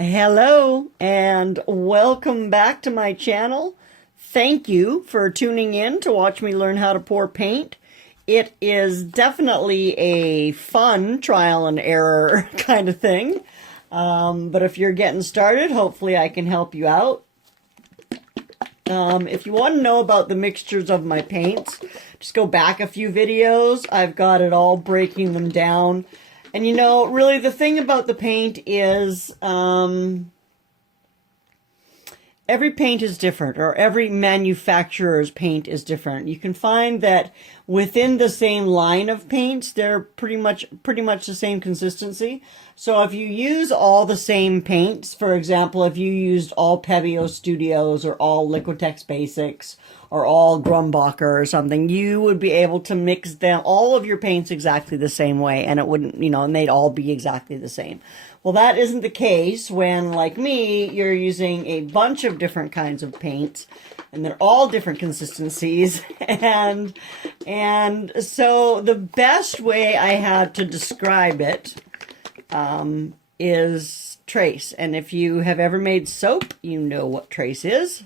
Hello and welcome back to my channel. Thank you for tuning in to watch me learn how to pour paint. It is definitely a fun trial and error kind of thing. But if you're getting started, hopefully I can help you out. If you want to know about the mixtures of my paints, just go back a few videos. I've got it all breaking them down. And you know, really the thing about the paint is every paint is different, or every manufacturer's paint is different. You can find that within the same line of paints, they're pretty much the same consistency. So if you use all the same paints, for example, if you used all Pebeo Studios or all Liquitex Basics or all Grumbacher or something, you would be able to mix them, all of your paints exactly the same way, and it wouldn't, you know, and they'd all be exactly the same. Well, that isn't the case when, like me, you're using a bunch of different kinds of paints, and they're all different consistencies, and so the best way I had to describe it is trace. And if you have ever made soap, you know what trace is.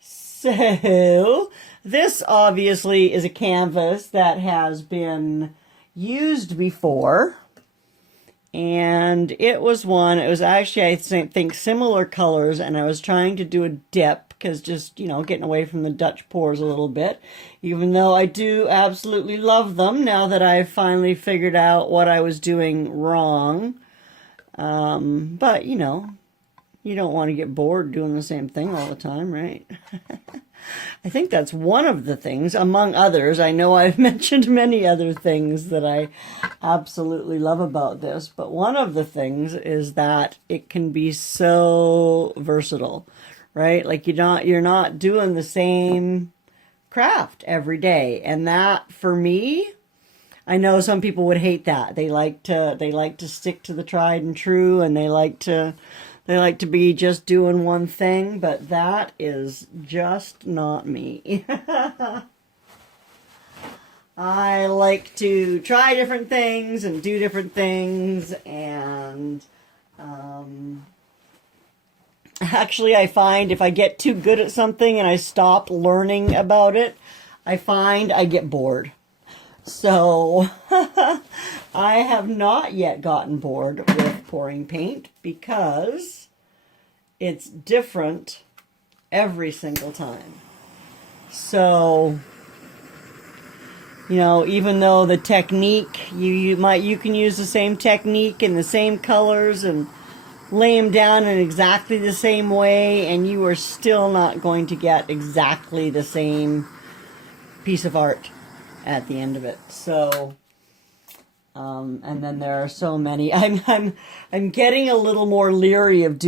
So this obviously is a canvas that has been used before. And it was actually, I think, similar colors, and I was trying to do a dip, because just, you know, getting away from the Dutch pours a little bit, even though I do absolutely love them now that I've finally figured out what I was doing wrong. But, you know, you don't want to get bored doing the same thing all the time, right? I think that's one of the things, among others. I know I've mentioned many other things that I absolutely love about this, but one of the things is that it can be so versatile, right? Like you're not doing the same craft every day. And that, for me, I know some people would hate that. They like to stick to the tried and true, and they like to be just doing one thing, but that is just not me. I like to try different things and do different things, and actually I find if I get too good at something and I stop learning about it, I find I get bored. So I have not yet gotten bored with pouring paint because it's different every single time. So, you know, even though the technique, you can use the same technique and the same colors and lay them down in exactly the same way, and you are still not going to get exactly the same piece of art at the end of it. So, and then there are so many. I'm getting a little more leery of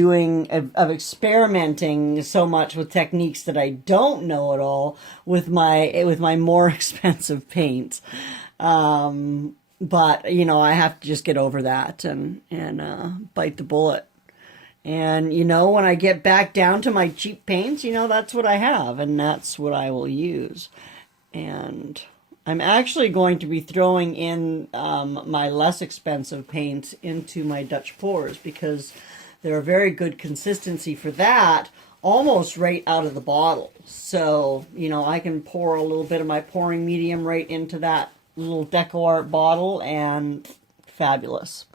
experimenting so much with techniques that I don't know at all with my more expensive paints. But you know, I have to just get over that and bite the bullet. And you know, when I get back down to my cheap paints, you know, that's what I have, and that's what I will use. And I'm actually going to be throwing in my less expensive paints into my Dutch pours, because they're a very good consistency for that, almost right out of the bottle. So, you know, I can pour a little bit of my pouring medium right into that little DecoArt bottle, and fabulous.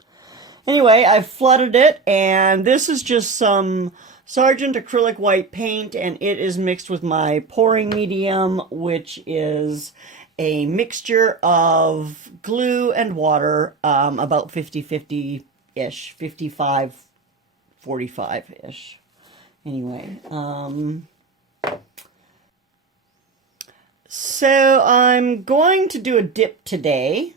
Anyway, I've flooded it, and this is just some Sargent acrylic white paint, and it is mixed with my pouring medium, which is a mixture of glue and water, about 50-50-ish, 55-45-ish. Anyway, so I'm going to do a dip today,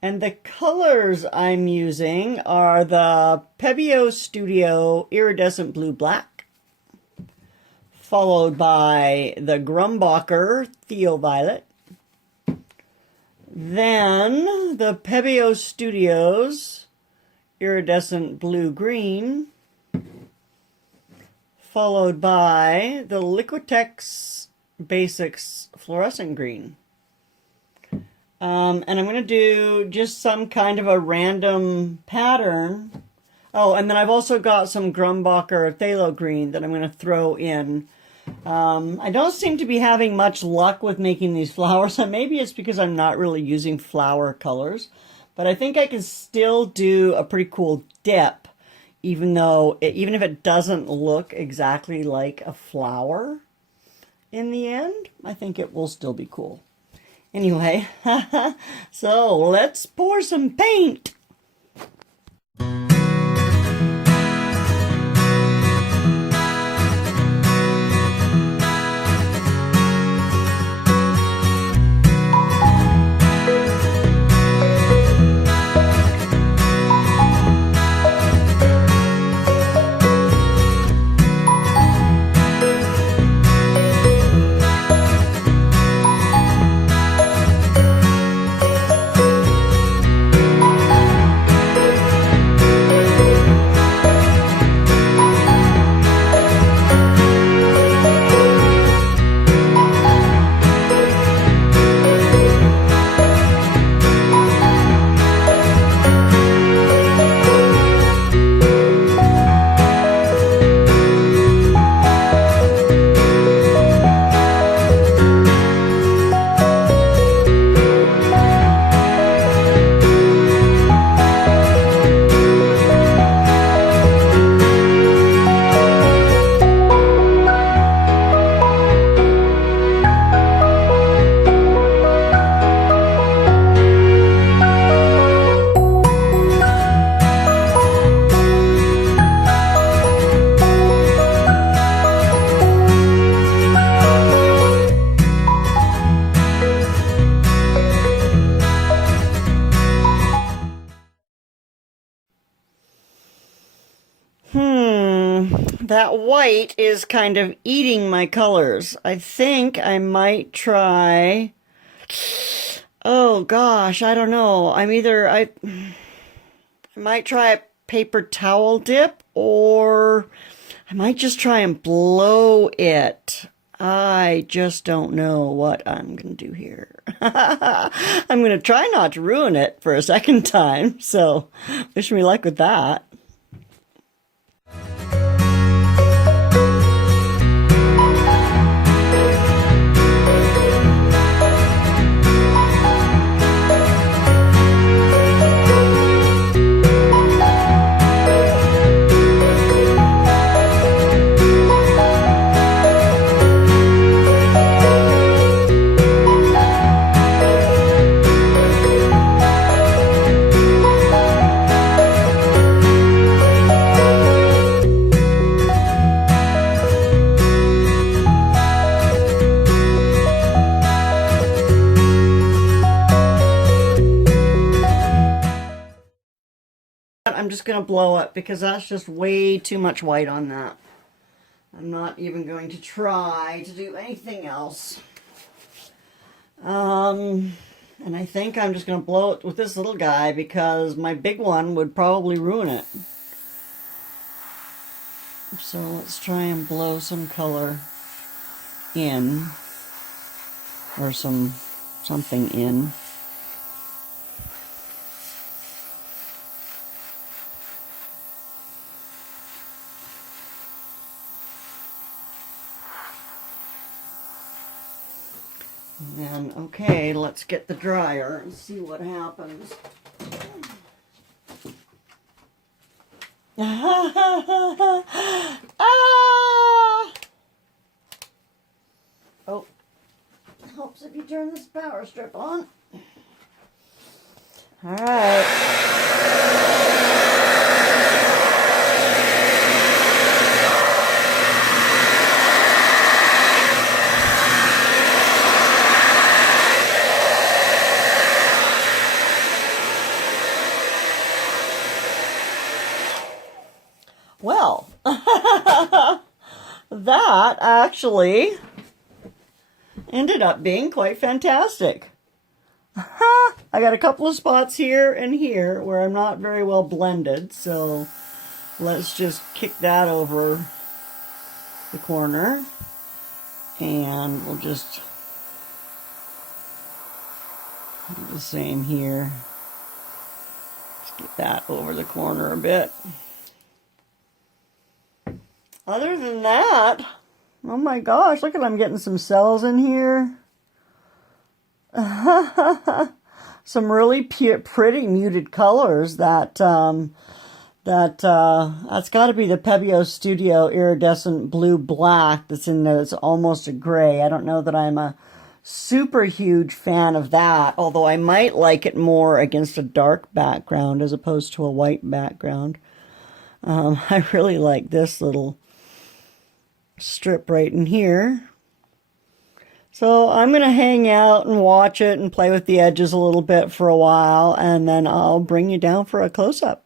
and the colors I'm using are the Pebeo Studio Iridescent Blue Black, followed by the Grumbacher Theo Violet, then the Pebeo Studios Iridescent Blue Green, followed by the Liquitex Basics Fluorescent Green. And I'm going to do just some kind of a random pattern. Oh, and then I've also got some Grumbacher phthalo green that I'm going to throw in. I don't seem to be having much luck with making these flowers. Maybe it's because I'm not really using flower colors, but I think I can still do a pretty cool dip, even if it doesn't look exactly like a flower in the end. I think it will still be cool. Anyway, so let's pour some paint. That white is kind of eating my colors. I think I might try... Oh gosh, I don't know. I might try a paper towel dip, or I might just try and blow it. I just don't know what I'm going to do here. I'm going to try not to ruin it for a second time, so wish me luck with that. I'm just going to blow it because that's just way too much white on that. I'm not even going to try to do anything else. And I think I'm just going to blow it with this little guy because my big one would probably ruin it. So let's try and blow some color in, or something in. And then, okay, let's get the dryer and see what happens. Ah! Oh, helps if you turn this power strip on. All right. Well, that actually ended up being quite fantastic. I got a couple of spots here and here where I'm not very well blended, so let's just kick that over the corner, and we'll just do the same here. Let's get that over the corner a bit. Other than that, oh my gosh, look at I'm getting some cells in here. Some really pretty muted colors that that's got to be the Pebeo Studio Iridescent Blue Black that's in there. It's almost a gray. I don't know that I'm a super huge fan of that, although I might like it more against a dark background as opposed to a white background. I really like this little strip right in here. So I'm going to hang out and watch it and play with the edges a little bit for a while, and then I'll bring you down for a close-up.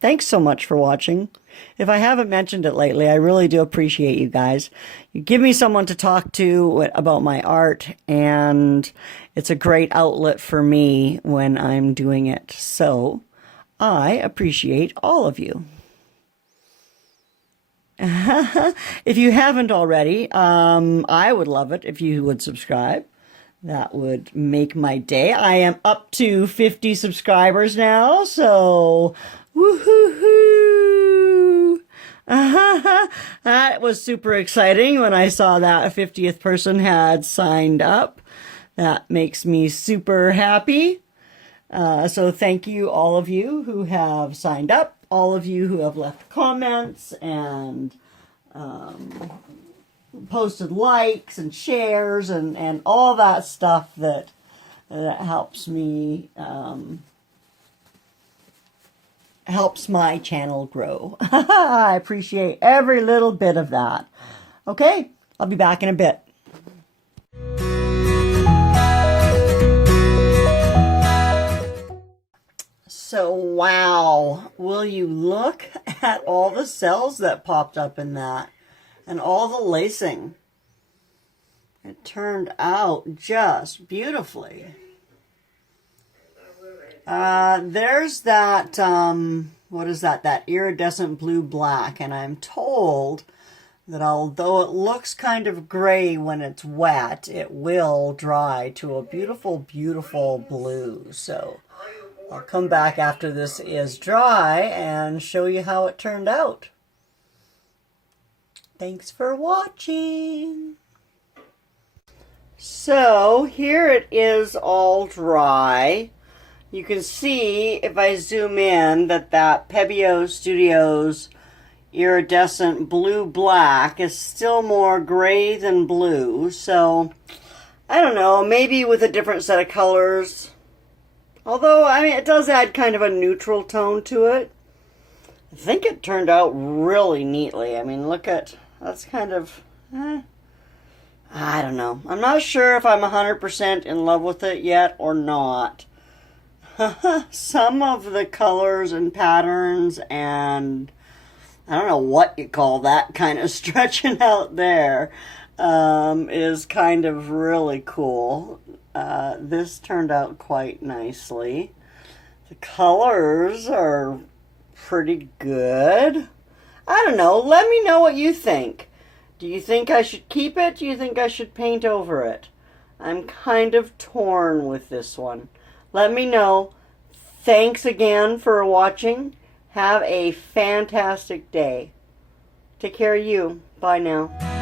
Thanks so much for watching. If I haven't mentioned it lately, I really do appreciate you guys. You give me someone to talk to about my art, and it's a great outlet for me when I'm doing it. So I appreciate all of you. If you haven't already, I would love it if you would subscribe. That would make my day. I am up to 50 subscribers now, so woohoo! That was super exciting when I saw that a 50th person had signed up. That makes me super happy. So thank you, all of you who have signed up, all of you who have left comments and posted likes and shares and all that stuff that helps me, helps my channel grow. I appreciate every little bit of that. Okay, I'll be back in a bit. So, wow, will you look at all the cells that popped up in that and all the lacing. It turned out just beautifully. There's that, what is that? That iridescent blue black, and I'm told that although it looks kind of gray when it's wet, it will dry to a beautiful, beautiful blue. So I'll come back after this is dry and show you how it turned out. Thanks for watching. So here it is all dry. You can see if I zoom in that Pebeo Studios iridescent blue black is still more gray than blue. So I don't know, maybe with a different set of colors. Although, I mean, it does add kind of a neutral tone to it. I think it turned out really neatly. I mean, look at, that's kind of, I don't know. I'm not sure if I'm 100% in love with it yet or not. Some of the colors and patterns and I don't know what you call that kind of stretching out there is kind of really cool. This turned out quite nicely. The colors are pretty good. I don't know. Let me know what you think. Do you think I should keep it? Do you think I should paint over it? I'm kind of torn with this one. Let me know. Thanks again for watching. Have a fantastic day. Take care of you. Bye now.